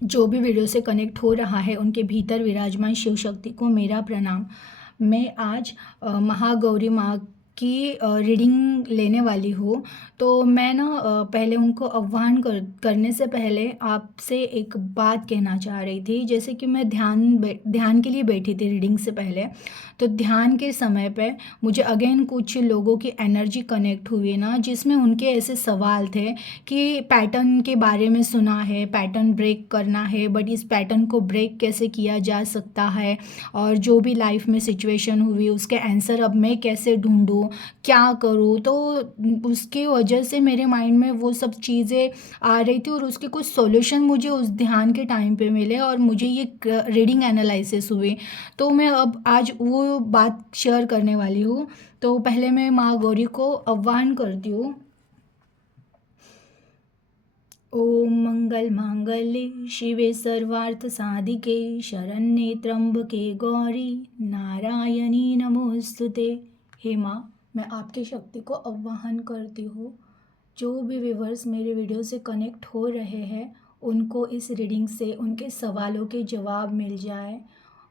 जो भी वीडियो से कनेक्ट हो रहा है उनके भीतर विराजमान शिव शक्ति को मेरा प्रणाम। मैं आज महागौरी माँ की रीडिंग लेने वाली हूँ। तो मैं ना पहले उनको आह्वान करने से पहले आपसे एक बात कहना चाह रही थी। जैसे कि मैं ध्यान के लिए बैठी थी रीडिंग से पहले। तो ध्यान के समय पे मुझे अगेन कुछ लोगों की एनर्जी कनेक्ट हुई ना, जिसमें उनके ऐसे सवाल थे कि पैटर्न के बारे में सुना है, पैटर्न ब्रेक करना है, बट इस पैटर्न को ब्रेक कैसे किया जा सकता है, और जो भी लाइफ में सिचुएशन हुई उसके आंसर अब मैं कैसे ढूंढूं, क्या करूं। तो उसकी वजह से मेरे माइंड में वो सब चीज़ें आ रही थी, और उसके कुछ सॉल्यूशन मुझे उस ध्यान के टाइम पे मिले, और मुझे ये रीडिंग एनालिसिस हुई। तो मैं अब आज वो बात शेयर करने वाली हूँ। तो पहले मैं माँ गौरी को आह्वान करती हूँ। ओम मंगल मांगल्ये शिवे सर्वार्थ साधिके शरण्ये त्र्यंबके गौरी नारायणी नमोस्तुते। हे माँ, मैं आपकी शक्ति को आह्वान करती हूँ। जो भी व्यूवर्स मेरे वीडियो से कनेक्ट हो रहे हैं उनको इस रीडिंग से उनके सवालों के जवाब मिल जाए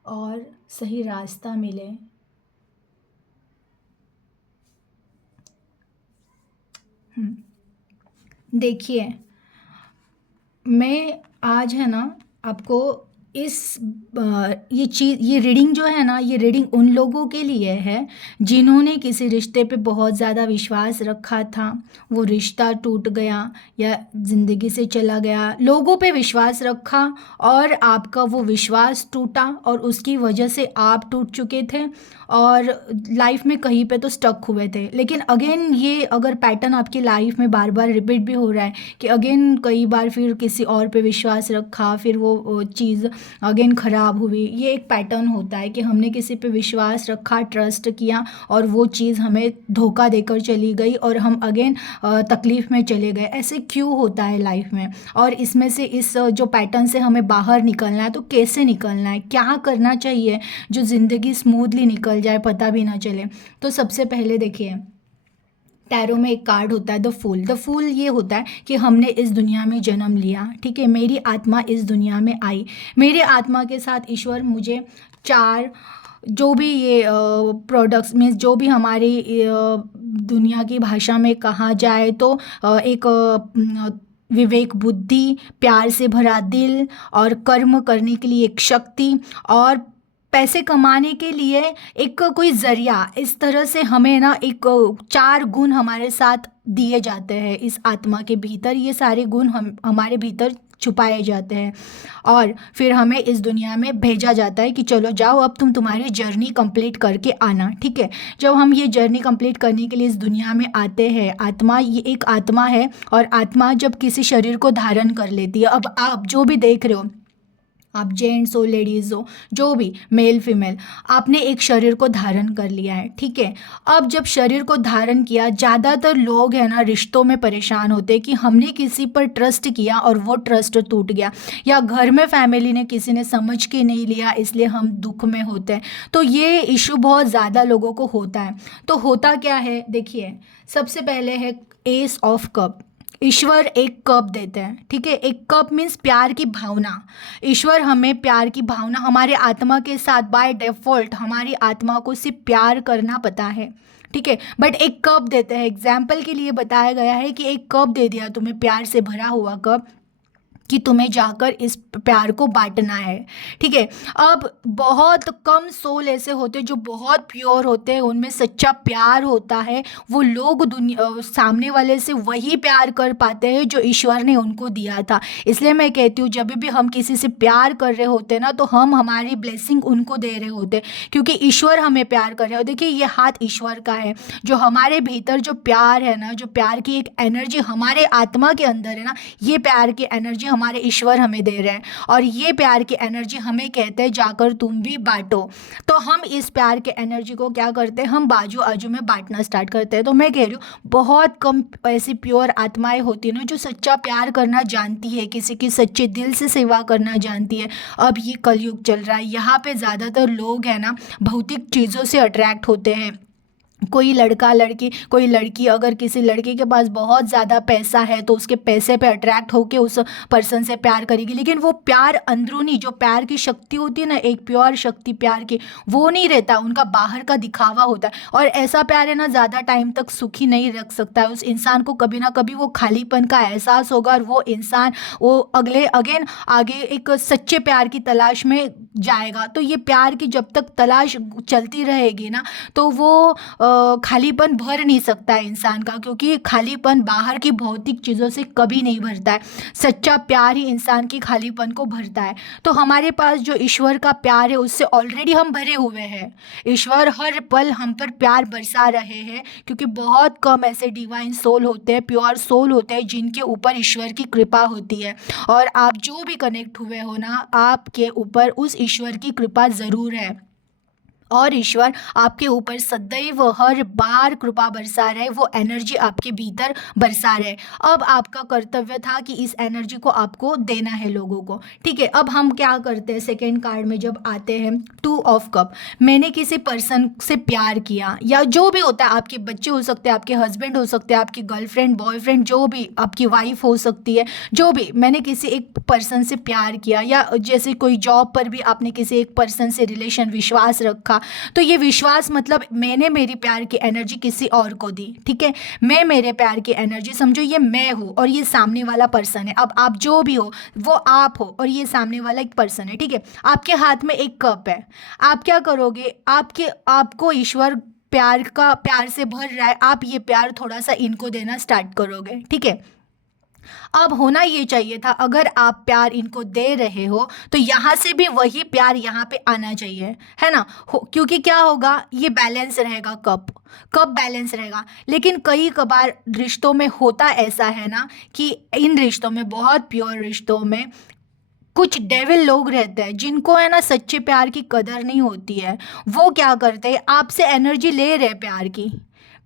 और सही रास्ता मिले। देखिए, मैं आज है ना आपको इस ये रीडिंग जो है ना, ये रीडिंग उन लोगों के लिए है जिन्होंने किसी रिश्ते पे बहुत ज़्यादा विश्वास रखा था, वो रिश्ता टूट गया या ज़िंदगी से चला गया, लोगों पे विश्वास रखा और आपका वो विश्वास टूटा और उसकी वजह से आप टूट चुके थे और लाइफ में कहीं पे तो स्टक हुए थे। लेकिन अगेन ये अगर पैटर्न आपकी लाइफ में बार बार रिपीट भी हो रहा है कि अगेन कई बार फिर किसी और पे विश्वास रखा, फिर वो चीज़ अगेन ख़राब हुई, ये एक पैटर्न होता है कि हमने किसी पे विश्वास रखा, ट्रस्ट किया और वो चीज़ हमें धोखा देकर चली गई और हम अगेन तकलीफ़ में चले गए। ऐसे क्यों होता है लाइफ में, और इसमें से इस जो पैटर्न से हमें बाहर निकलना है तो कैसे निकलना है, क्या करना चाहिए जो ज़िंदगी स्मूथली निकल जाए, पता भी ना चले। तो सबसे पहले देखिए, टैरो में एक कार्ड होता है द फूल। द फूल ये होता है कि हमने इस दुनिया में जन्म लिया, ठीक है, मेरी आत्मा इस दुनिया में आई, मेरी आत्मा के साथ ईश्वर मुझे चार जो भी ये प्रोडक्ट्स मीन्स जो भी हमारी दुनिया की भाषा में कहा जाए तो एक विवेक बुद्धि, प्यार से भरा दिल और कर्म करने के लिए एक शक्ति और पैसे कमाने के लिए एक कोई ज़रिया, इस तरह से हमें ना एक चार गुण हमारे साथ दिए जाते हैं इस आत्मा के भीतर। ये सारे गुण हम हमारे भीतर छुपाए जाते हैं और फिर हमें इस दुनिया में भेजा जाता है कि चलो जाओ, अब तुम तुम्हारी जर्नी कंप्लीट करके आना, ठीक है। जब हम ये जर्नी कंप्लीट करने के लिए इस दुनिया में आते हैं, आत्मा ये एक आत्मा है और आत्मा जब किसी शरीर को धारण कर लेती है, अब आप जो भी देख रहे हो, आप जेंट्स हो लेडीज़ हो जो भी मेल फीमेल, आपने एक शरीर को धारण कर लिया है, ठीक है। अब जब शरीर को धारण किया, ज़्यादातर लोग हैं ना रिश्तों में परेशान होते हैं कि हमने किसी पर ट्रस्ट किया और वो ट्रस्ट टूट गया, या घर में फैमिली ने किसी ने समझ के नहीं लिया इसलिए हम दुख में होते हैं। तो ये इशू बहुत ज़्यादा लोगों को होता है। तो होता क्या है देखिए, सबसे पहले है एस ऑफ कप। ईश्वर एक कप देते हैं, ठीक है। एक कप मीन्स प्यार की भावना। ईश्वर हमें प्यार की भावना, हमारे आत्मा के साथ बाय डिफॉल्ट हमारी आत्मा को सिर्फ प्यार करना पता है, ठीक है। बट एक कप देते हैं, एग्जाम्पल के लिए बताया गया है कि एक कप दे दिया तुम्हें, प्यार से भरा हुआ कप, कि तुम्हें जाकर इस प्यार को बांटना है, ठीक है। अब बहुत कम सोल ऐसे होते हैं जो बहुत प्योर होते हैं, उनमें सच्चा प्यार होता है, वो लोग दुनिया सामने वाले से वही प्यार कर पाते हैं जो ईश्वर ने उनको दिया था। इसलिए मैं कहती हूँ जब भी हम किसी से प्यार कर रहे होते हैं ना, तो हम हमारी ब्लेसिंग उनको दे रहे होते हैं, क्योंकि ईश्वर हमें प्यार कर रहे हो। देखिए ये हाथ ईश्वर का है, जो हमारे भीतर जो प्यार है ना, जो प्यार की एक एनर्जी हमारे आत्मा के अंदर है ना, ये प्यार की एनर्जी हमारे ईश्वर हमें दे रहे हैं और ये प्यार की एनर्जी हमें कहते हैं जाकर तुम भी बांटो। तो हम इस प्यार के एनर्जी को क्या करते हैं, हम बाजू आजू में बांटना स्टार्ट करते हैं। तो मैं कह रही हूँ बहुत कम ऐसी प्योर आत्माएं होती हैं ना जो सच्चा प्यार करना जानती है, किसी की सच्चे दिल से सेवा करना जानती है। अब ये कलयुग चल रहा है, यहाँ पे ज़्यादातर लोग हैं ना भौतिक चीज़ों से अट्रैक्ट होते हैं, कोई लड़का लड़की, कोई लड़की अगर किसी लड़के के पास बहुत ज़्यादा पैसा है तो उसके पैसे पे अट्रैक्ट होके उस पर्सन से प्यार करेगी, लेकिन वो प्यार अंदरूनी जो प्यार की शक्ति होती है ना, एक प्योर शक्ति प्यार की, वो नहीं रहता, उनका बाहर का दिखावा होता है। और ऐसा प्यार है ना ज़्यादा टाइम तक सुखी नहीं रख सकता है उस इंसान को, कभी ना कभी वो खालीपन का एहसास होगा और वो इंसान वो अगले अगेन आगे एक सच्चे प्यार की तलाश में जाएगा। तो ये प्यार की जब तक तलाश चलती रहेगी ना, तो वो खालीपन भर नहीं सकता है इंसान का, क्योंकि खालीपन बाहर की भौतिक चीज़ों से कभी नहीं भरता है, सच्चा प्यार ही इंसान की खालीपन को भरता है। तो हमारे पास जो ईश्वर का प्यार है उससे ऑलरेडी हम भरे हुए हैं। ईश्वर हर पल हम पर प्यार बरसा रहे हैं, क्योंकि बहुत कम ऐसे डिवाइन सोल होते हैं, प्योर सोल होते हैं जिनके ऊपर ईश्वर की कृपा होती है। और आप जो भी कनेक्ट हुए हो ना, आपके ऊपर उस ईश्वर की कृपा ज़रूर है, और ईश्वर आपके ऊपर सदैव हर बार कृपा बरसा रहे, वो एनर्जी आपके भीतर बरसा रहे। अब आपका कर्तव्य था कि इस एनर्जी को आपको देना है लोगों को। ठीक है, अब हम क्या करते हैं सेकेंड कार्ड में जब आते हैं, 2 ऑफ कप। मैंने किसी पर्सन से प्यार किया, या जो भी होता है, आपके बच्चे हो सकते हैं, आपके हस्बैंड हो सकते हैं, आपकी गर्लफ्रेंड बॉयफ्रेंड, जो भी, आपकी वाइफ हो सकती है, जो भी, मैंने किसी एक पर्सन से प्यार किया, या जैसे कोई जॉब पर भी आपने किसी एक पर्सन से रिलेशन विश्वास रखा, तो ये विश्वास मतलब मैंने मेरी प्यार की एनर्जी किसी और को दी। ठीक है, मैं मेरे प्यार की एनर्जी, समझो ये मैं हूँ और ये सामने वाला पर्सन है। अब आप जो भी हो वो आप हो और ये सामने वाला एक पर्सन है। ठीक है, आपके हाथ में एक कप है, आप क्या करोगे, आपको ईश्वर प्यार से भर रहा है, आप ये प्यार थोड़ा सा इनको देना स्टार्ट करोगे। ठीक है, अब होना ये चाहिए था, अगर आप प्यार इनको दे रहे हो तो यहाँ से भी वही प्यार यहाँ पे आना चाहिए, है ना, क्योंकि क्या होगा, ये बैलेंस रहेगा, कप कप बैलेंस रहेगा। लेकिन कई कबार रिश्तों में होता ऐसा है ना, कि इन रिश्तों में, बहुत प्योर रिश्तों में, कुछ डेविल लोग रहते हैं जिनको है ना सच्चे प्यार की कदर नहीं होती है। वो क्या करते हैं, आपसे एनर्जी ले रहे प्यार की,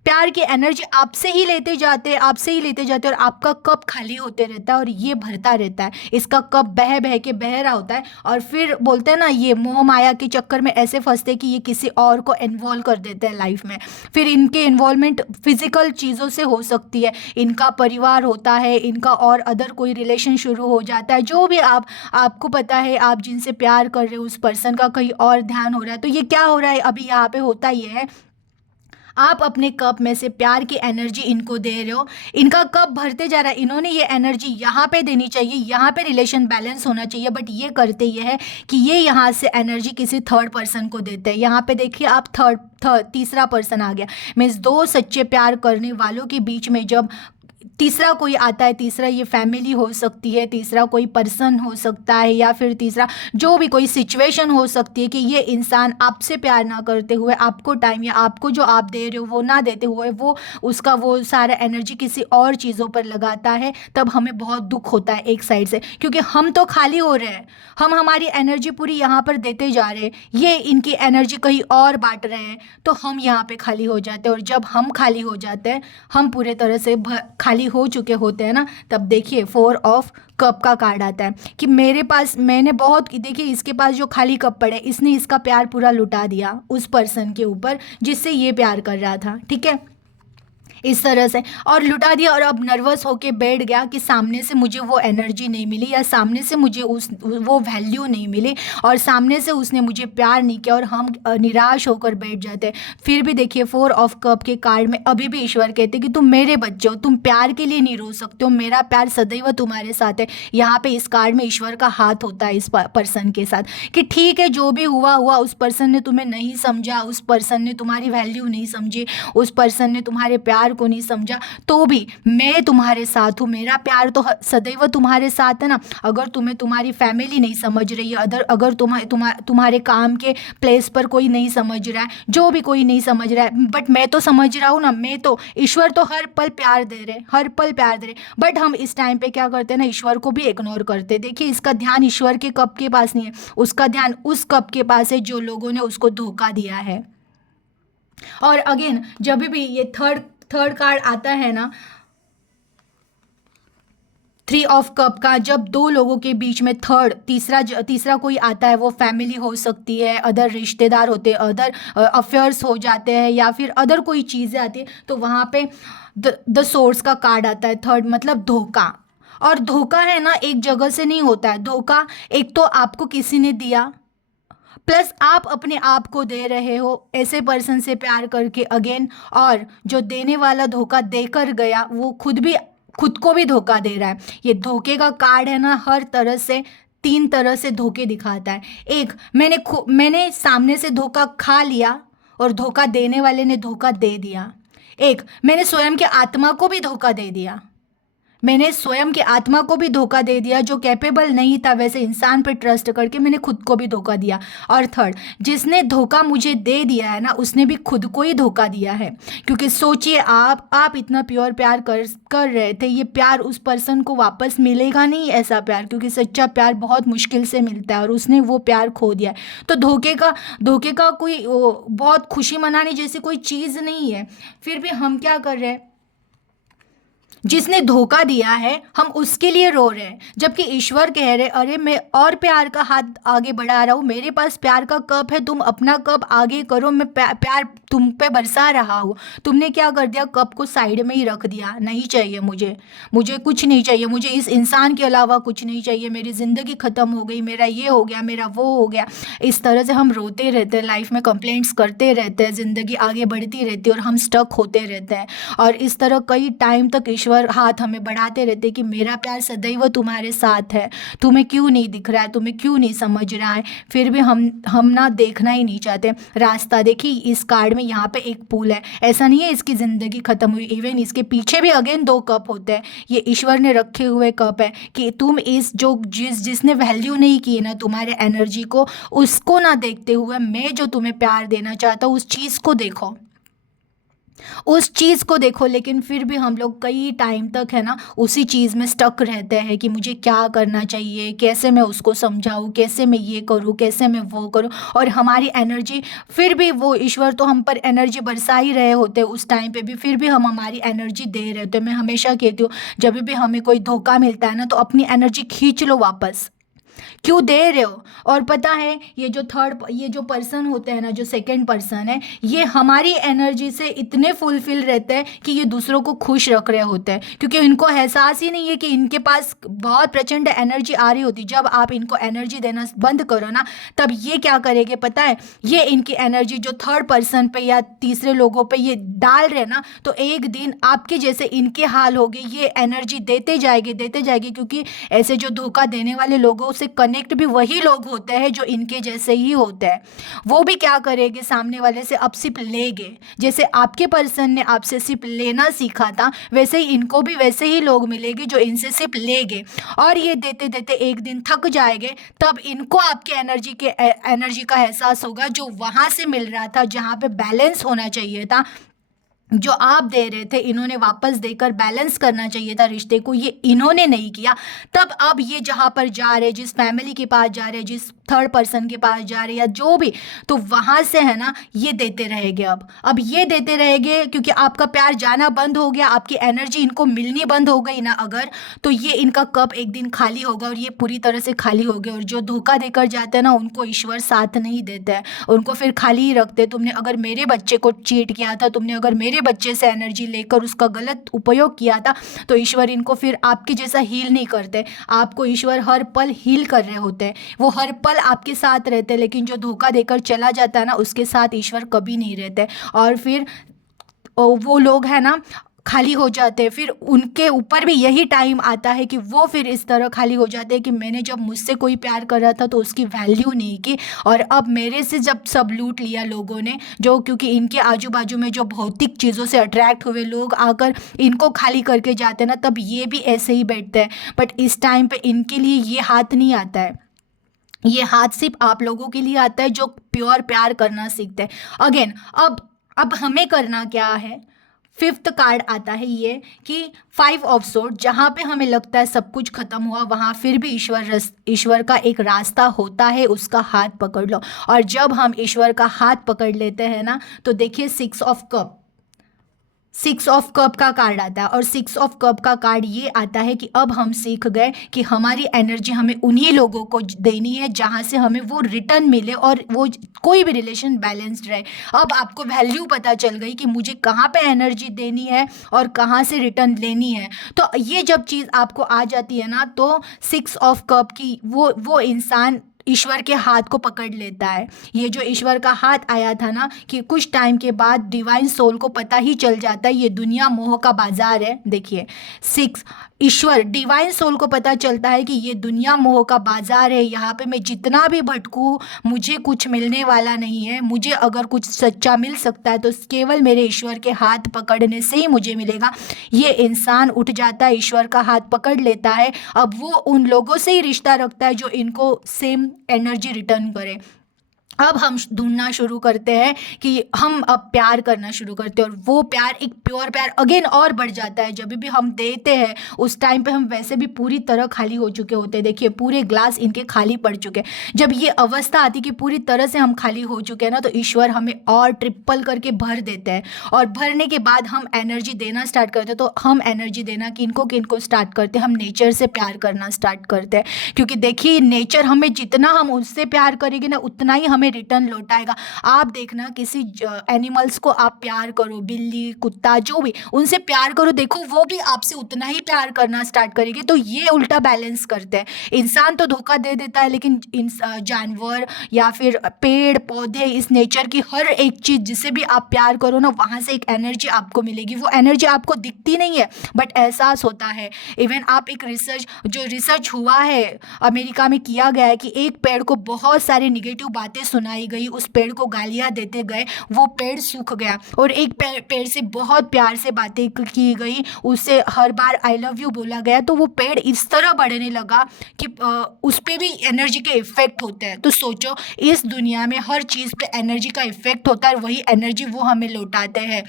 प्यार की एनर्जी आपसे ही लेते जाते हैं, आपसे ही लेते जाते हैं, और आपका कप खाली होते रहता है और ये भरता रहता है, इसका कप बह बह के बह रहा होता है। और फिर बोलते हैं ना, ये मोह माया के चक्कर में ऐसे फंसते हैं कि ये किसी और को इन्वॉल्व कर देते हैं लाइफ में। फिर इनके इन्वॉल्वमेंट फिजिकल चीज़ों से हो सकती है, इनका परिवार होता है, इनका और अदर कोई रिलेशन शुरू हो जाता है, जो भी आपको पता है, आप जिनसे प्यार कर रहे हो उस पर्सन का कहीं और ध्यान हो रहा है। तो ये क्या हो रहा है, अभी यहाँ पे होता ये है, आप अपने कप में से प्यार की एनर्जी इनको दे रहे हो, इनका कप भरते जा रहा है, इन्होंने ये एनर्जी यहाँ पे देनी चाहिए, यहाँ पे रिलेशन बैलेंस होना चाहिए, बट ये करते ये है कि ये यहाँ से एनर्जी किसी थर्ड पर्सन को देते हैं। यहाँ पे देखिए आप तीसरा पर्सन आ गया। मीन्स दो सच्चे प्यार करने वालों के बीच में जब तीसरा कोई आता है, तीसरा ये फैमिली हो सकती है, तीसरा कोई पर्सन हो सकता है, या फिर तीसरा जो भी कोई सिचुएशन हो सकती है कि ये इंसान आपसे प्यार ना करते हुए आपको टाइम, या आपको जो आप दे रहे हो वो ना देते हुए वो उसका वो सारा एनर्जी किसी और चीज़ों पर लगाता है, तब हमें बहुत दुख होता है एक साइड से, क्योंकि हम तो खाली हो रहे हैं, हम हमारी एनर्जी पूरी यहाँ पर देते जा रहे हैं, ये इनकी एनर्जी कहीं और बांट रहे हैं, तो हम यहाँ पे खाली हो जाते हैं। और जब हम खाली हो जाते हैं, हम पूरे तरह से खाली हो चुके होते हैं ना, तब देखिए 4 ऑफ कप का कार्ड आता है कि मेरे पास, मैंने बहुत, देखिए इसके पास जो खाली कप पड़े, इसने इसका प्यार पूरा लुटा दिया उस पर्सन के ऊपर जिससे ये प्यार कर रहा था। ठीक है, इस तरह से, और लुटा दिया, और अब नर्वस होके बैठ गया कि सामने से मुझे वो एनर्जी नहीं मिली, या सामने से मुझे वो वैल्यू नहीं मिली, और सामने से उसने मुझे प्यार नहीं किया, और हम निराश होकर बैठ जाते हैं। फिर भी देखिए 4 ऑफ कप के कार्ड में अभी भी ईश्वर कहते हैं कि तुम मेरे बच्चे हो, तुम प्यार के लिए नहीं रो सकते हो, मेरा प्यार सदैव तुम्हारे साथ है। यहाँ पे इस कार्ड में ईश्वर का हाथ होता है इस पर्सन के साथ, कि ठीक है जो भी हुआ हुआ, उस पर्सन ने तुम्हें नहीं समझा, उस पर्सन ने तुम्हारी वैल्यू नहीं समझी, उस पर्सन ने तुम्हारे प्यार को नहीं समझा, तो भी मैं तुम्हारे साथ हूँ, मेरा प्यार तो सदैव तुम्हारे साथ है ना। अगर तुम्हें तुम्हारी फैमिली नहीं समझ रही है, अगर तुम्हारे काम के प्लेस पर कोई नहीं समझ रहा है, जो भी कोई नहीं समझ रहा है, बट मैं तो समझ रहा हूँ ना, मैं तो, ईश्वर तो हर पल प्यार दे रहे, हर पल प्यार दे रहे, बट हम इस टाइम पे क्या करते हैं ना, ईश्वर को भी इग्नोर करते हैं। देखिए इसका ध्यान ईश्वर के कप के पास नहीं है, उसका ध्यान उस कप के पास है जो लोगों ने उसको धोखा दिया है। और अगेन जब भी ये थर्ड कार्ड आता है ना, थ्री ऑफ कप का जब दो लोगों के बीच में थर्ड तीसरा कोई आता है, वो फैमिली हो सकती है, अदर रिश्तेदार होते हैं, अदर अफेयर्स हो जाते हैं, या फिर अदर कोई चीज़ें आती है, तो वहाँ पे द सोर्स का कार्ड आता है थर्ड, मतलब धोखा। और धोखा है ना एक जगह से नहीं होता है धोखा, एक तो आपको किसी ने दिया, प्लस आप अपने आप को दे रहे हो ऐसे पर्सन से प्यार करके अगेन, और जो देने वाला धोखा देकर गया वो खुद को भी धोखा दे रहा है। ये धोखे का कार्ड है ना, हर तरह से तीन तरह से धोखे दिखाता है। एक, मैंने सामने से धोखा खा लिया और धोखा देने वाले ने धोखा दे दिया। एक, मैंने स्वयं के आत्मा को भी धोखा दे दिया, मैंने स्वयं की आत्मा को भी धोखा दे दिया, जो कैपेबल नहीं था वैसे इंसान पर ट्रस्ट करके मैंने खुद को भी धोखा दिया। और थर्ड, जिसने धोखा मुझे दे दिया है ना, उसने भी खुद को ही धोखा दिया है। क्योंकि सोचिए, आप इतना प्योर प्यार कर रहे थे, ये प्यार उस पर्सन को वापस मिलेगा नहीं ऐसा प्यार, क्योंकि सच्चा प्यार बहुत मुश्किल से मिलता है और उसने वो प्यार खो दिया है। तो धोखे का कोई बहुत खुशी मनाने जैसी कोई चीज़ नहीं है। फिर भी हम क्या कर रहे हैं, जिसने धोखा दिया है हम उसके लिए रो रहे हैं, जबकि ईश्वर कह रहे अरे मैं और प्यार का हाथ आगे बढ़ा रहा हूँ, मेरे पास प्यार का कप है, तुम अपना कप आगे करो, मैं प्यार तुम पे बरसा रहा हूँ। तुमने क्या कर दिया, कप को साइड में ही रख दिया, नहीं चाहिए मुझे कुछ नहीं चाहिए, मुझे इस इंसान के अलावा कुछ नहीं चाहिए, मेरी ज़िंदगी ख़त्म हो गई, मेरा ये हो गया, मेरा वो हो गया। इस तरह से हम रोते रहते हैं, लाइफ में कंप्लेंट्स करते रहते हैं, ज़िंदगी आगे बढ़ती रहती है और हम स्टक होते रहते हैं। और इस तरह कई टाइम तक ईश्वर हाथ हमें बढ़ाते रहते कि मेरा प्यार सदैव तुम्हारे साथ है, तुम्हें क्यों नहीं दिख रहा है, तुम्हें क्यों नहीं समझ रहा है। फिर भी हम ना देखना ही नहीं चाहते रास्ता। देखिए इस कार्ड में यहाँ पे एक पुल है, ऐसा नहीं है इसकी ज़िंदगी ख़त्म हुई, इवन इसके पीछे भी अगेन दो कप होते हैं, ये ईश्वर ने रखे हुए कप है कि तुम जिसने वैल्यू नहीं की ना तुम्हारे एनर्जी को, उसको ना देखते हुए मैं जो तुम्हें प्यार देना चाहता हूँ उस चीज़ को देखो। लेकिन फिर भी हम लोग कई टाइम तक है ना उसी चीज़ में स्टक रहते हैं कि मुझे क्या करना चाहिए, कैसे मैं उसको समझाऊँ, कैसे मैं ये करूँ, कैसे मैं वो करूँ। और हमारी एनर्जी, फिर भी वो ईश्वर तो हम पर एनर्जी बरसा ही रहे होते हैं उस टाइम पे भी, फिर भी हम हमारी एनर्जी दे रहे होते हैं। मैं हमेशा कहती हूँ जब भी हमें कोई धोखा मिलता है ना, तो अपनी एनर्जी खींच लो वापस, क्यों दे रहे हो। और पता है ये जो पर्सन होते हैं ना, जो सेकंड पर्सन है, ये हमारी एनर्जी से इतने फुलफिल रहते हैं कि ये दूसरों को खुश रख रहे होते हैं, क्योंकि इनको एहसास ही नहीं है कि इनके पास बहुत प्रचंड एनर्जी आ रही होती। जब आप इनको एनर्जी देना बंद करो ना, तब ये क्या करेंगे पता है, ये इनकी एनर्जी जो थर्ड पर्सन पे या तीसरे लोगों पे ये डाल रहे ना, तो एक दिन आपके जैसे इनके हाल होंगे, ये एनर्जी देते जाएंगे, क्योंकि ऐसे जो धोखा देने वाले लोगों से कनेक्ट भी वही लोग होते हैं जो इनके जैसे ही होते हैं। वो भी क्या करेंगे, सामने वाले से अब सिर्फ लेंगे, जैसे आपके पर्सन ने आपसे सिर्फ लेना सीखा था, वैसे ही इनको भी वैसे ही लोग मिलेंगे जो इनसे सिर्फ लेंगे। और ये देते देते एक दिन थक जाएंगे, तब इनको आपके एनर्जी का एहसास होगा, जो वहाँ से मिल रहा था, जहाँ पे बैलेंस होना चाहिए था, जो आप दे रहे थे इन्होंने वापस देकर बैलेंस करना चाहिए था रिश्ते को, ये इन्होंने नहीं किया। तब अब ये जहाँ पर जा रहे, जिस फैमिली के पास जा रहे, जिस थर्ड पर्सन के पास जा रहे या जो भी, तो वहाँ से है ना ये देते रहेंगे। अब ये देते रहेंगे, क्योंकि आपका प्यार जाना बंद हो गया, आपकी एनर्जी इनको मिलनी बंद हो गई ना अगर, तो ये इनका कप एक दिन खाली होगा, और ये पूरी तरह से खाली हो गए। और जो धोखा देकर जाते हैं ना, उनको ईश्वर साथ नहीं देते हैं, उनको फिर खाली ही रखते। तुमने अगर मेरे बच्चे को चीट किया था, तुमने अगर मेरे बच्चे से एनर्जी लेकर उसका गलत उपयोग किया था, तो ईश्वर इनको फिर आपके जैसा हील नहीं करते। आपको ईश्वर हर पल हील कर रहे होते हैं, वो हर पल आपके साथ रहते हैं। लेकिन जो धोखा देकर चला जाता है ना, उसके साथ ईश्वर कभी नहीं रहते। और फिर वो लोग है ना खाली हो जाते हैं, फिर उनके ऊपर भी यही टाइम आता है कि वो फिर इस तरह खाली हो जाते हैं कि मैंने जब मुझसे कोई प्यार कर रहा था तो उसकी वैल्यू नहीं की, और अब मेरे से जब सब लूट लिया लोगों ने, जो क्योंकि इनके आजू बाजू में जो भौतिक चीज़ों से अट्रैक्ट हुए लोग आकर इनको खाली करके जाते हैं ना, तब ये भी ऐसे ही बैठते हैं। बट इस टाइम पे इनके लिए ये हाथ नहीं आता है, ये हाथ सिर्फ आप लोगों के लिए आता है जो प्योर प्यार करना सीखते हैं। अगेन अब हमें करना क्या है, फिफ्थ कार्ड आता है ये कि 5 ऑफ सोर्ड, जहाँ पे हमें लगता है सब कुछ खत्म हुआ, वहाँ फिर भी ईश्वर का एक रास्ता होता है, उसका हाथ पकड़ लो। और जब हम ईश्वर का हाथ पकड़ लेते हैं ना, तो देखिए 6 of cup, six of cup का कार्ड आता है, और सिक्स ऑफ कप का कार्ड ये आता है कि अब हम सीख गए कि हमारी एनर्जी हमें उन्हीं लोगों को देनी है जहाँ से हमें वो रिटर्न मिले, और वो कोई भी रिलेशन बैलेंस्ड रहे। अब आपको वैल्यू पता चल गई कि मुझे कहाँ पे एनर्जी देनी है और कहाँ से रिटर्न लेनी है। तो ये जब चीज़ आपको आ जाती है ना, तो सिक्स ऑफ कप की वो इंसान ईश्वर के हाथ को पकड़ लेता है। ये जो ईश्वर का हाथ आया था ना, कि कुछ टाइम के बाद डिवाइन सोल को पता ही चल जाता है ये दुनिया मोह का बाजार है। देखिए, सिक्स, ईश्वर डिवाइन सोल को पता चलता है कि ये दुनिया मोह का बाजार है, यहाँ पे मैं जितना भी भटकूं मुझे कुछ मिलने वाला नहीं है। मुझे अगर कुछ सच्चा मिल सकता है तो केवल मेरे ईश्वर के हाथ पकड़ने से ही मुझे मिलेगा। ये इंसान उठ जाता है, ईश्वर का हाथ पकड़ लेता है। अब वो उन लोगों से ही रिश्ता रखता है जो इनको सेम एनर्जी रिटर्न करे। अब हम ढूंढना शुरू करते हैं कि हम अब प्यार करना शुरू करते हैं, और वो प्यार एक प्योर प्यार अगेन और बढ़ जाता है। जब भी हम देते हैं उस टाइम पे हम वैसे भी पूरी तरह खाली हो चुके होते हैं। देखिए, पूरे ग्लास इनके खाली पड़ चुके हैं। जब ये अवस्था आती कि पूरी तरह से हम खाली हो चुके हैं ना, तो ईश्वर हमें और ट्रिपल करके भर देते हैं, और भरने के बाद हम एनर्जी देना स्टार्ट करते हैं। तो हम एनर्जी देना किनको स्टार्ट करते हैं, हम नेचर से प्यार करना स्टार्ट करते हैं। क्योंकि देखिए, नेचर हमें जितना हम उससे प्यार करेंगे ना, उतना ही हमें रिटर्न लौटाएगा। आप देखना, किसी एनिमल्स को आप प्यार करो, बिल्ली, कुत्ता, जो भी, उनसे प्यार करो, देखो वो भी आपसे उतना ही प्यार करना स्टार्ट करेंगे। तो ये उल्टा बैलेंस करते हैं। इंसान तो धोखा दे देता है, लेकिन जानवर या फिर पेड़ पौधे, इस नेचर की हर एक चीज जिसे भी आप प्यार करो ना, वहां से एक एनर्जी आपको मिलेगी। वो एनर्जी आपको दिखती नहीं है, बट एहसास होता है। इवन आप एक रिसर्च हुआ है, अमेरिका में किया गया है, कि एक पेड़ को बहुत सारी निगेटिव बातें सुनाई गई, उस पेड़ को गालियां देते गए, वो पेड़ सूख गया। और एक पेड़ से बहुत प्यार से बातें की गई, उससे हर बार आई लव यू बोला गया, तो वो पेड़ इस तरह बढ़ने लगा कि उस पे भी एनर्जी के इफेक्ट होते हैं। तो सोचो, इस दुनिया में हर चीज़ पे एनर्जी का इफेक्ट होता है, और वही एनर्जी वो हमें लौटाते हैं।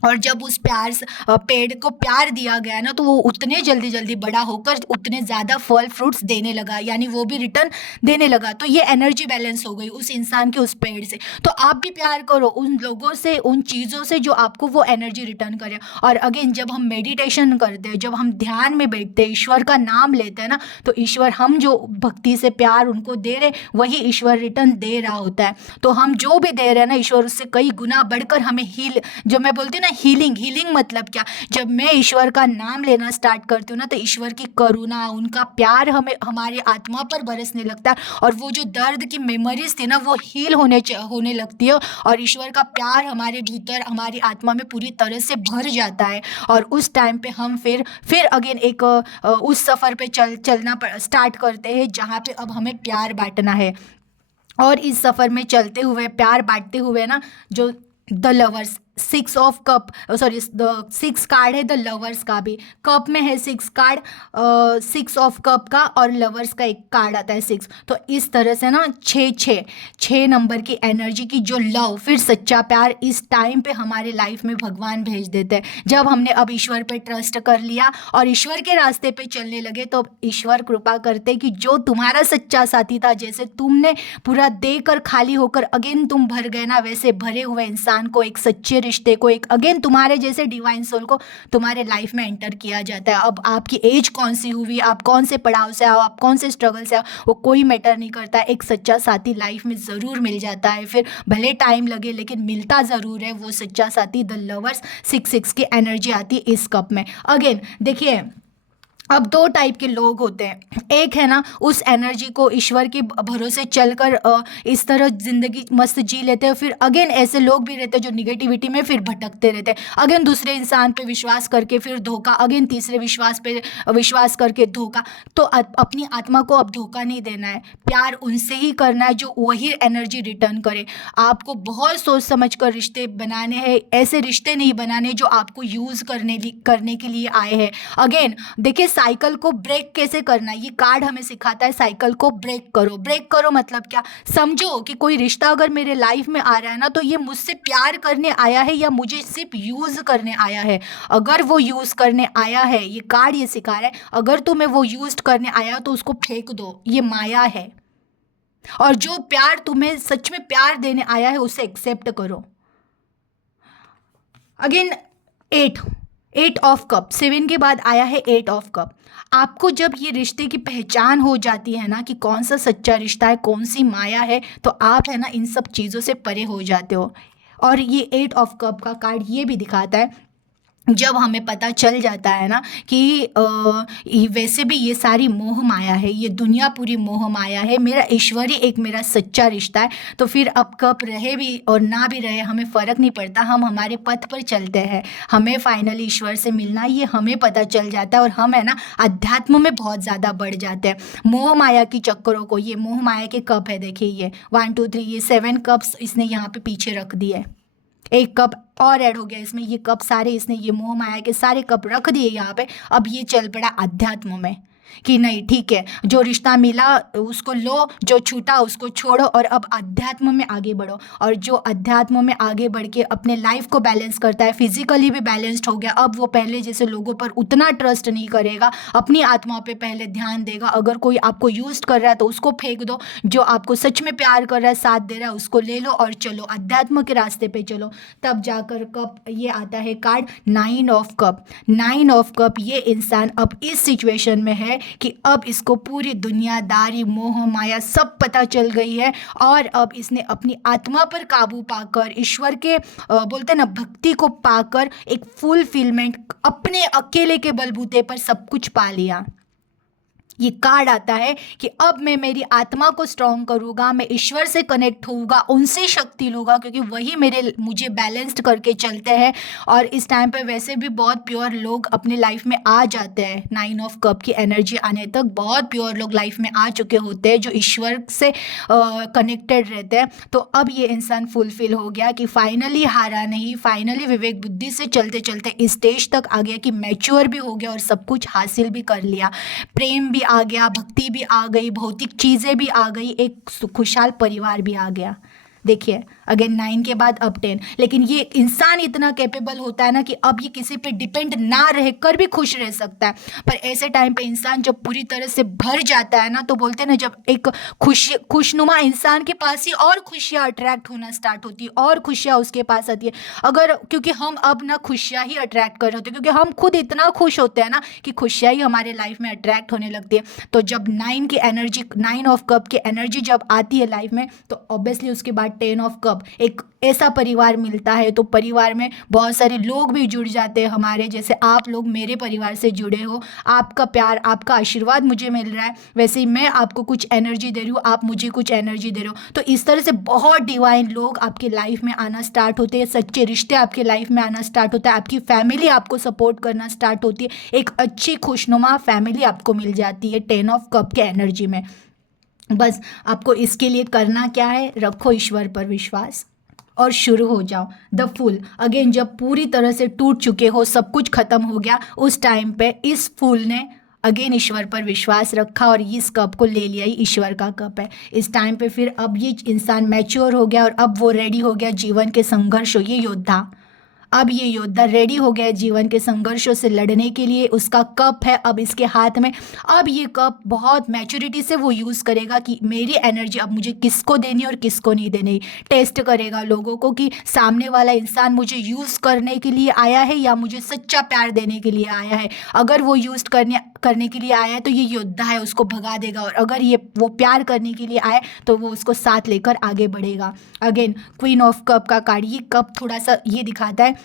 और जब उस पेड़ को प्यार दिया गया ना, तो वो उतने जल्दी जल्दी बड़ा होकर उतने ज़्यादा फल फ्रूट्स देने लगा, यानी वो भी रिटर्न देने लगा। तो ये एनर्जी बैलेंस हो गई उस इंसान के, उस पेड़ से। तो आप भी प्यार करो उन लोगों से, उन चीज़ों से जो आपको वो एनर्जी रिटर्न करे। और अगेन, जब हम मेडिटेशन करते हैं, जब हम ध्यान में बैठते हैं, ईश्वर का नाम लेते हैं ना, तो ईश्वर, हम जो भक्ति से प्यार उनको दे रहे, वही ईश्वर रिटर्न दे रहा होता है। तो हम जो भी दे रहे हैं ना, ईश्वर उससे कई गुना बढ़कर हमें जो मैं बोलती हूँ ना, हीलिंग मतलब क्या, जब मैं ईश्वर का नाम लेना स्टार्ट करती हूँ ना, तो ईश्वर की करुणा, उनका प्यार हमें हमारी आत्मा पर बरसने लगता है, और वो जो दर्द की मेमोरीज थी ना, वो हील होने लगती है, और ईश्वर का प्यार हमारे भीतर, हमारी आत्मा में पूरी तरह से भर जाता है। और उस टाइम पे हम फिर अगेन एक उस सफ़र पे चलना स्टार्ट करते हैं, जहाँ पे अब हमें प्यार बांटना है। और इस सफ़र में चलते हुए, प्यार बांटते हुए ना, जो the lovers, six of cup, sorry, the six card है द लवर्स का भी। कप में है six card, six of cup का, और लवर्स का एक कार्ड आता है सिक्स। तो इस तरह से ना, छः नंबर की एनर्जी की जो लव, फिर सच्चा प्यार, इस टाइम पे हमारे लाइफ में भगवान भेज देते हैं। जब हमने अब ईश्वर पे ट्रस्ट कर लिया और ईश्वर के रास्ते पे चलने लगे, तो ईश्वर कृपा करते कि जो तुम्हारा सच्चा साथी था, जैसे तुमने पूरा देकर खाली होकर अगेन तुम भर गए ना, वैसे भरे हुए इंसान को, एक सच्चे रिश्ते को, एक अगेन तुम्हारे जैसे डिवाइन सोल को तुम्हारे लाइफ में एंटर किया जाता है। अब आपकी एज कौन सी हुई, आप कौन से पड़ाव से आओ, आप कौन से स्ट्रगल से आओ, वो कोई मैटर नहीं करता। एक सच्चा साथी लाइफ में ज़रूर मिल जाता है, फिर भले टाइम लगे, लेकिन मिलता ज़रूर है वो सच्चा साथी। द लवर्स, 6 की एनर्जी आती है इस कप में। अगेन देखिए, अब दो टाइप के लोग होते हैं। एक है ना, उस एनर्जी को ईश्वर के भरोसे चलकर इस तरह ज़िंदगी मस्त जी लेते हैं। फिर अगेन ऐसे लोग भी रहते हैं जो निगेटिविटी में फिर भटकते रहते हैं। अगेन दूसरे इंसान पे विश्वास करके फिर धोखा, अगेन तीसरे विश्वास पे विश्वास करके धोखा। तो अपनी आत्मा को अब धोखा नहीं देना है, प्यार उनसे ही करना है जो वही एनर्जी रिटर्न करे। आपको बहुत सोच समझ कर रिश्ते बनाने हैं, ऐसे रिश्ते नहीं बनाने जो आपको यूज़ करने के लिए आए हैं। अगेन देखिए, साइकिल को ब्रेक कैसे करना है, ये कार्ड हमें सिखाता है। साइकिल को ब्रेक करो मतलब क्या, समझो कि कोई रिश्ता अगर मेरे लाइफ में आ रहा है ना, तो ये मुझसे प्यार करने आया है या मुझे सिर्फ यूज करने आया है। अगर वो यूज करने आया है, ये कार्ड ये सिखा रहा है, अगर तुम्हें वो यूज करने आया तो उसको फेंक दो, ये माया है। और जो प्यार तुम्हें सच में प्यार देने आया है, उसे एक्सेप्ट करो। Again eight, eight of cup, 7 के बाद आया है एट ऑफ कप। आपको जब ये रिश्ते की पहचान हो जाती है ना कि कौन सा सच्चा रिश्ता है, कौन सी माया है, तो आप है ना इन सब चीज़ों से परे हो जाते हो। और ये एट ऑफ कप का कार्ड ये भी दिखाता है, जब हमें पता चल जाता है ना कि वैसे भी ये सारी मोह माया है, ये दुनिया पूरी मोह माया है, मेरा ईश्वर ही एक मेरा सच्चा रिश्ता है, तो फिर अब कब रहे भी और ना भी रहे हमें फ़र्क नहीं पड़ता, हम हमारे पथ पर चलते हैं। हमें फाइनली ईश्वर से मिलना ये हमें पता चल जाता है, और हम है ना अध्यात्म में बहुत ज़्यादा बढ़ जाते हैं। मोह माया की चक्करों को, ये मोह माया के कप है, देखिए ये 1 2 3, ये 7 कप्स इसने यहाँ पे पीछे रख दिए। एक कप और ऐड हो गया इसमें, ये कप सारे इसने, ये मोह माया के सारे कप रख दिए यहाँ पे। अब ये चल पड़ा अध्यात्म में कि नहीं ठीक है, जो रिश्ता मिला उसको लो, जो छूटा उसको छोड़ो, और अब अध्यात्म में आगे बढ़ो। और जो अध्यात्म में आगे बढ़ के अपने लाइफ को बैलेंस करता है, फिजिकली भी बैलेंस्ड हो गया, अब वो पहले जैसे लोगों पर उतना ट्रस्ट नहीं करेगा, अपनी आत्मा पे पहले ध्यान देगा। अगर कोई आपको यूज कर रहा है तो उसको फेंक दो, जो आपको सच में प्यार कर रहा है, साथ दे रहा है, उसको ले लो और चलो अध्यात्म के रास्ते पे चलो। तब जाकर कप ये आता है card 9 of cup. 9 of cup, ये इंसान अब इस सिचुएशन में है कि अब इसको पूरी दुनियादारी, मोह माया सब पता चल गई है, और अब इसने अपनी आत्मा पर काबू पाकर, ईश्वर के बोलते हैं ना भक्ति को पाकर, एक फुलफिलमेंट अपने अकेले के बलबूते पर सब कुछ पा लिया। ये कार्ड आता है कि अब मैं मेरी आत्मा को स्ट्रॉन्ग करूँगा, मैं ईश्वर से कनेक्ट होऊंगा, उनसे शक्ति लूँगा, क्योंकि वही मुझे बैलेंस्ड करके चलते हैं। और इस टाइम पे वैसे भी बहुत प्योर लोग अपने लाइफ में आ जाते हैं। 9 ऑफ कप की एनर्जी आने तक बहुत प्योर लोग लाइफ में आ चुके होते हैं, जो ईश्वर से कनेक्टेड रहते हैं। तो अब ये इंसान फुलफिल हो गया कि फाइनली हारा नहीं, फाइनली विवेक बुद्धि से चलते चलते इस स्टेज तक आ गया कि मैच्योर भी हो गया और सब कुछ हासिल भी कर लिया। प्रेम भी आ गया, भक्ति भी आ गई, भौतिक चीज़ें भी आ गई, एक खुशहाल परिवार भी आ गया। देखिए अगेन 9 के बाद अब 10। लेकिन ये इंसान इतना कैपेबल होता है ना कि अब ये किसी पे डिपेंड ना रह कर भी खुश रह सकता है। पर ऐसे टाइम पे इंसान जब पूरी तरह से भर जाता है ना, तो बोलते हैं ना, जब एक खुशनुमा इंसान के पास ही और खुशियाँ अट्रैक्ट होना स्टार्ट होती है, और खुशियाँ उसके पास आती है। अगर क्योंकि हम अब ना खुशियाँ ही अट्रैक्ट कर रहे होते हैं, क्योंकि हम खुद इतना खुश होते हैं ना कि खुशियाँ ही हमारे लाइफ में अट्रैक्ट होने लगती है। तो जब 9 की एनर्जी, 9 ऑफ कप की एनर्जी जब आती है लाइफ में, तो ऑब्वियसली उसके बाद 10 ऑफ कप, एक ऐसा परिवार मिलता है। तो परिवार में बहुत सारे लोग भी जुड़ जाते हैं हमारे, जैसे आप लोग मेरे परिवार से जुड़े हो, आपका प्यार, आपका आशीर्वाद मुझे मिल रहा है, वैसे ही मैं आपको कुछ एनर्जी दे रही हूँ, आप मुझे कुछ एनर्जी दे रहे हो। तो इस तरह से बहुत डिवाइन लोग आपके लाइफ में आना स्टार्ट होते हैं, सच्चे रिश्ते आपके लाइफ में आना स्टार्ट होता है, आपकी फैमिली आपको सपोर्ट करना स्टार्ट होती है, एक अच्छी खुशनुमा फैमिली आपको मिल जाती है 10 ऑफ कप के एनर्जी में। बस आपको इसके लिए करना क्या है, रखो ईश्वर पर विश्वास और शुरू हो जाओ। द फूल, अगेन जब पूरी तरह से टूट चुके हो, सब कुछ खत्म हो गया, उस टाइम पे इस फूल ने अगेन ईश्वर पर विश्वास रखा और इस कप को ले लिया। ही ईश्वर का कप है इस टाइम पे। फिर अब ये इंसान मैच्योर हो गया और अब वो रेडी हो गया जीवन के संघर्षों, ये योद्धा, अब ये योद्धा रेडी हो गया है जीवन के संघर्षों से लड़ने के लिए। उसका कप है अब इसके हाथ में। अब ये कप बहुत मैच्योरिटी से वो यूज़ करेगा कि मेरी एनर्जी अब मुझे किसको देनी और किसको नहीं देनी। टेस्ट करेगा लोगों को कि सामने वाला इंसान मुझे यूज़ करने के लिए आया है या मुझे सच्चा प्यार देने के लिए आया है। अगर वो यूज़ करने के लिए आया है तो ये योद्धा है, उसको भगा देगा, और अगर ये वो प्यार करने के लिए आए तो वो उसको साथ लेकर आगे बढ़ेगा। अगेन क्वीन ऑफ कप का कार्ड, ये कप थोड़ा सा ये दिखाता है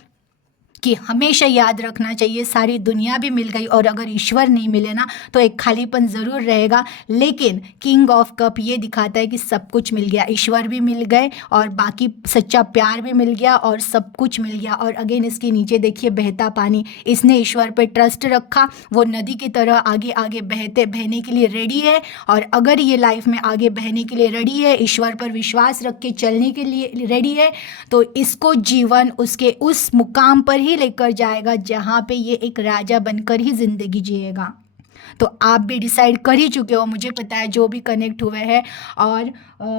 कि हमेशा याद रखना चाहिए, सारी दुनिया भी मिल गई और अगर ईश्वर नहीं मिले ना तो एक खालीपन ज़रूर रहेगा। लेकिन किंग ऑफ कप ये दिखाता है कि सब कुछ मिल गया, ईश्वर भी मिल गए और बाकी सच्चा प्यार भी मिल गया और सब कुछ मिल गया। और अगेन इसके नीचे देखिए बहता पानी, इसने ईश्वर पे ट्रस्ट रखा, वो नदी की तरह आगे आगे बहने के लिए रेडी है। और अगर ये लाइफ में आगे बहने के लिए रेडी है, ईश्वर पर विश्वास रख के चलने के लिए रेडी है, तो इसको जीवन उसके उस मुकाम पर ही लेकर जाएगा जहाँ पे ये एक राजा बनकर ही जिंदगी जिएगा। तो आप भी डिसाइड कर ही चुके हो, मुझे पता है, जो भी कनेक्ट हुए हैं। और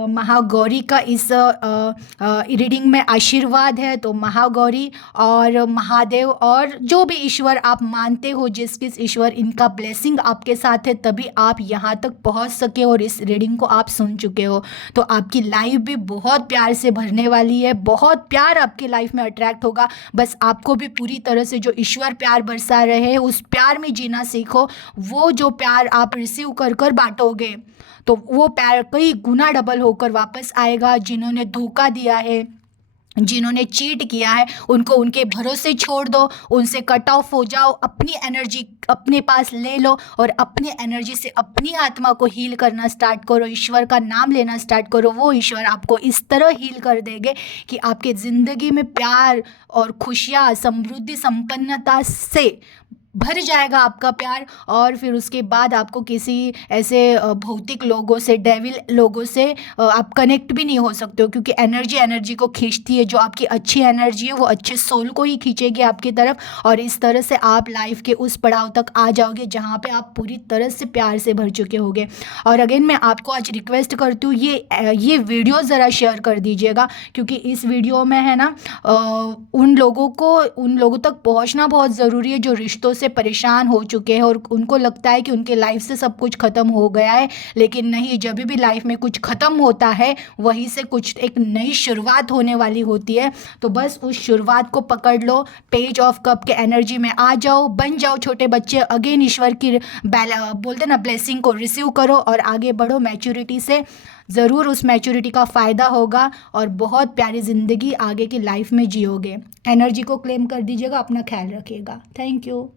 महागौरी का इस रीडिंग में आशीर्वाद है। तो महागौरी और महादेव और जो भी ईश्वर आप मानते हो, जिस किस ईश्वर, इनका ब्लेसिंग आपके साथ है, तभी आप यहाँ तक पहुँच सके और इस रीडिंग को आप सुन चुके हो। तो आपकी लाइफ भी बहुत प्यार से भरने वाली है, बहुत प्यार आपकी लाइफ में अट्रैक्ट होगा। बस आपको भी पूरी तरह से जो ईश्वर प्यार बरसा रहे हैं उस प्यार में जीना सीखो। वो जो प्यार आप रिसीव कर कर बांटोगे तो वो प्यार कई गुना डबल होकर वापस आएगा। जिन्होंने धोखा दिया है, जिन्होंने चीट किया है, उनको उनके भरोसे छोड़ दो, उनसे कट ऑफ हो जाओ, अपनी एनर्जी अपने पास ले लो और अपनी एनर्जी से अपनी आत्मा को हील करना स्टार्ट करो, ईश्वर का नाम लेना स्टार्ट करो। वो ईश्वर आपको इस तरह हील कर देंगे कि आपके ज़िंदगी में प्यार और खुशियाँ, समृद्धि, संपन्नता से भर जाएगा आपका प्यार। और फिर उसके बाद आपको किसी ऐसे भौतिक लोगों से, डेविल लोगों से आप कनेक्ट भी नहीं हो सकते हो, क्योंकि एनर्जी एनर्जी को खींचती है। जो आपकी अच्छी एनर्जी है वो अच्छे सोल को ही खींचेगी आपकी तरफ, और इस तरह से आप लाइफ के उस पड़ाव तक आ जाओगे जहाँ पे आप पूरी तरह से प्यार से भर चुके होगे। और अगेन मैं आपको आज रिक्वेस्ट करती हूँ, ये वीडियो ज़रा शेयर कर दीजिएगा, क्योंकि इस वीडियो में है ना उन लोगों तक पहुँचना बहुत ज़रूरी है जो रिश्तों से परेशान हो चुके हैं और उनको लगता है कि उनके लाइफ से सब कुछ ख़त्म हो गया है। लेकिन नहीं, जब भी लाइफ में कुछ ख़त्म होता है वहीं से कुछ एक नई शुरुआत होने वाली होती है। तो बस उस शुरुआत को पकड़ लो, पेज ऑफ कप के एनर्जी में आ जाओ, बन जाओ छोटे बच्चे। अगेन ईश्वर की बोलते ना ब्लेसिंग को रिसीव करो और आगे बढ़ो मैच्योरिटी से। ज़रूर उस मैच्योरिटी का फ़ायदा होगा और बहुत प्यारी ज़िंदगी आगे की लाइफ में जियोगे। एनर्जी को क्लेम कर दीजिएगा। अपना ख्याल रखिएगा। Thank you.